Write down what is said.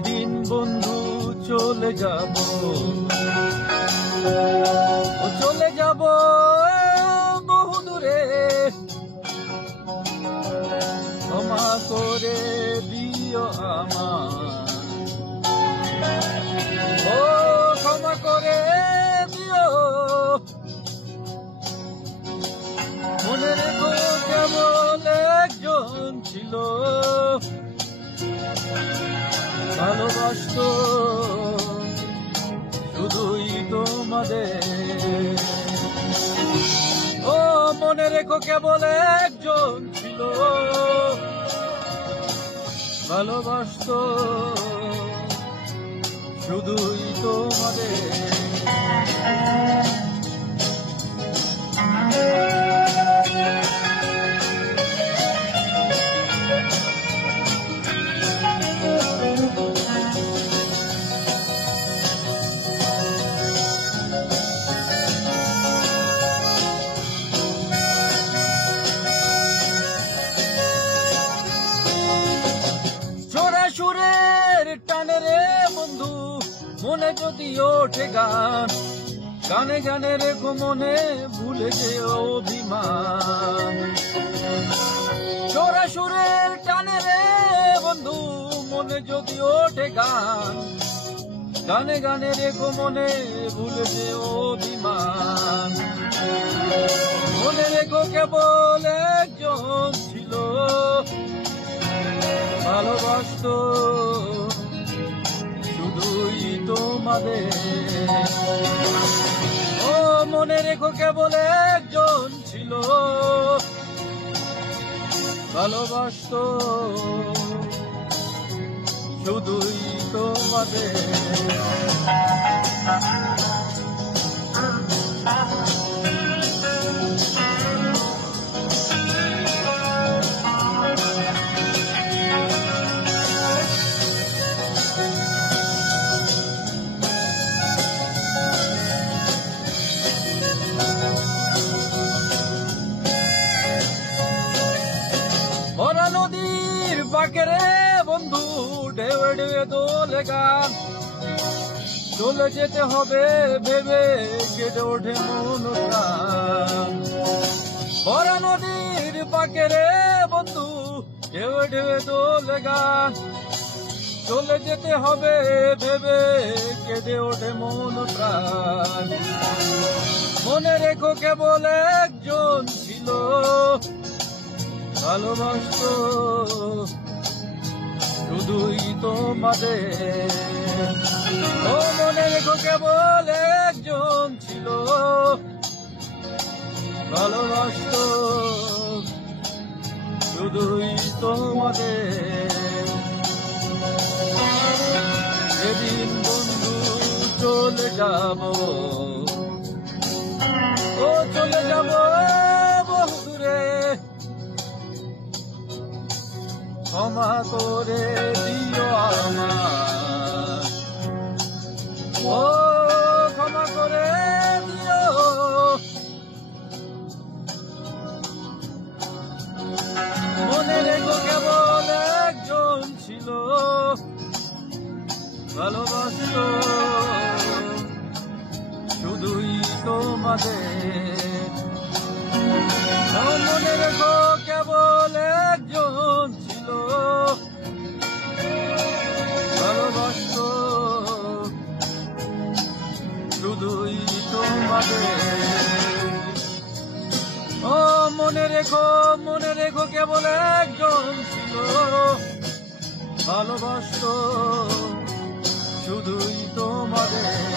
যেদিন বন্ধু চলে যাব, চলে যাব বহু দূরে, ক্ষমা করে দিও আমার, ও ক্ষমা করে দিও। মনে রেখো কেবল একজন ছিল, ভালোবাসতো শুধুই তোমাদের। ও মনে রেখো কেবল একজন ছিল, ভালোবাসতো শুধুই তোমাদের। সুরের টানে রে বন্ধু মনে যদি ওঠে গান, গানে গানে রেখো মনে ভুলে যে অভিমান। চোরা সুরের টানে রে বন্ধু মনে যদি ওঠে গান, গানে গানে রেখো মনে ভুলে যে অভিমান। মনে রেখো কেবল একজন ছিল, ভালোবাসতো শুধুই তোমাদের। ও মনে রেখো কেবল একজন ছিল, ভালোবাসতো শুধুই তোমাদের। ভরা নদীর বাঁকেরে বন্ধু ঢেউয়ে ঢেউয়ে দোলে গান, চলে যেতে হবে ভেবে কেটে ওঠে মন প্রাণ। ভরা নদীর বাঁকেরে বন্ধু ঢেউয়ে ঢেউয়ে দোলে গান, চলে যেতে হবে ভেবে কেটে ওঠে মন প্রাণ। মনে রেখো কেবল একজন ছিল, ভালোবাসতো শুধুই তোমাদের। ও মনে রেখো কেবল একজন ছিল, ভালোবাসতো শুধুই তোমাদের। যেদিন বন্ধু চলে যাব, ও চলে যাব বহু দূরে, ক্ষমা করে দিও আমার, ও ক্ষমা করে দিও। মনে রেখো কেবল একজন ছিল, ভালোবাসতো শুধুই তোমাদের। মনে রেখো কেবল একজন ছিল, ভালোবাসতো শুধুই তোমাদের। ও মনে রেখো কেবল একজন ছিল, ভালোবাসতো শুধুই তোমাদের।